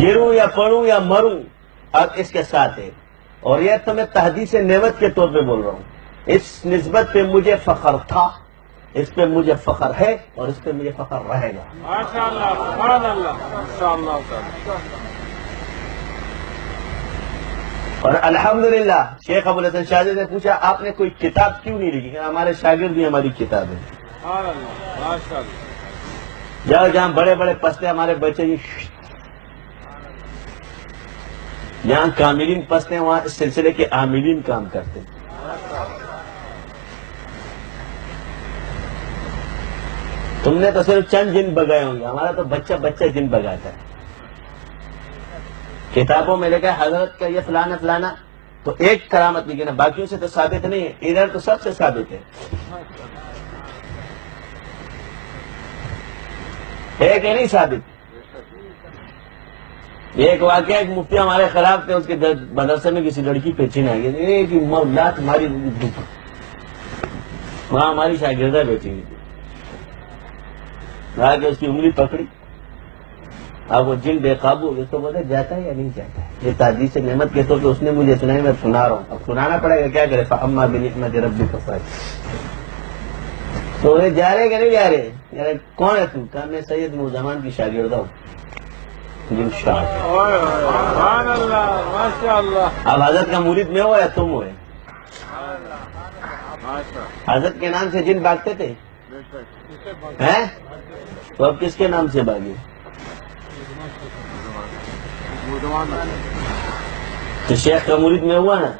گروں یا پڑھوں یا مروں اب اس کے ساتھ ہے. اور یہ تو میں تحدیث نعمت کے طور پہ بول رہا ہوں. اس نسبت پہ مجھے فخر تھا، اس پہ مجھے فخر ہے، اور اس پہ مجھے فخر رہے گا. ماشاءاللہ، سبحان اللہ، ماشاءاللہ. اور الحمدللہ شیخ ابو الحسن شاہ نے پوچھا آپ نے کوئی کتاب کیوں نہیں لکھی؟ ہمارے شاگرد بھی ہماری کتاب ہے. سبحان اللہ، ماشاءاللہ. جہاں جہاں بڑے بڑے پستے ہمارے بچے جہاں کاملین پستے ہیں وہاں اس سلسلے کے عاملین کام کرتے ہیں. تم نے تو صرف چند جن بگائے ہوں گے، ہمارا تو بچہ بچہ جن بگاتا ہے. کتابوں میں لکھا ہے حضرت کا یہ فلانا فلانا، تو ایک کرامت لکھی نا، باقیوں سے تو ثابت نہیں ہے. ادھر تو سب سے ثابت ہے. ایک ہے نہیں ثابت. ایک واقعہ ایک مفتی ہمارے خلاف تھے، اس کے مدرسے میں کسی لڑکی پہ چھین آ گئی، لات ہماری وہاں ہماری شاگردہ بیٹھی ہوئی تھی. کہ اس کی انگلی پکڑی، اب وہ جن بے قابو ہو گئے تو بولے جاتا ہے یا نہیں جاتا ہے. یہ تحدیث نعمت کے طور پہ اس نے مجھے سنائی، میں سنا رہا ہوں، اب سنانا پڑے گا، کیا کرے. فاما بنعمت ربک فحدث. تو وہ جا رہے کہ نہیں جا رہے؟ یار کون ہے تم؟ کہا میں سید نورزمان کی شاگردہ ہوں. جن شاہ سبحان اللہ، ماشاءاللہ. اب حضرت کا مرید میں ہو یا تم ہوئے؟ حضرت کے نام سے جن بھاگتے تھے ہیں، تو اب کس کے نام سے بھاگے؟ تو شیخ کا مرید میں ہوا نا.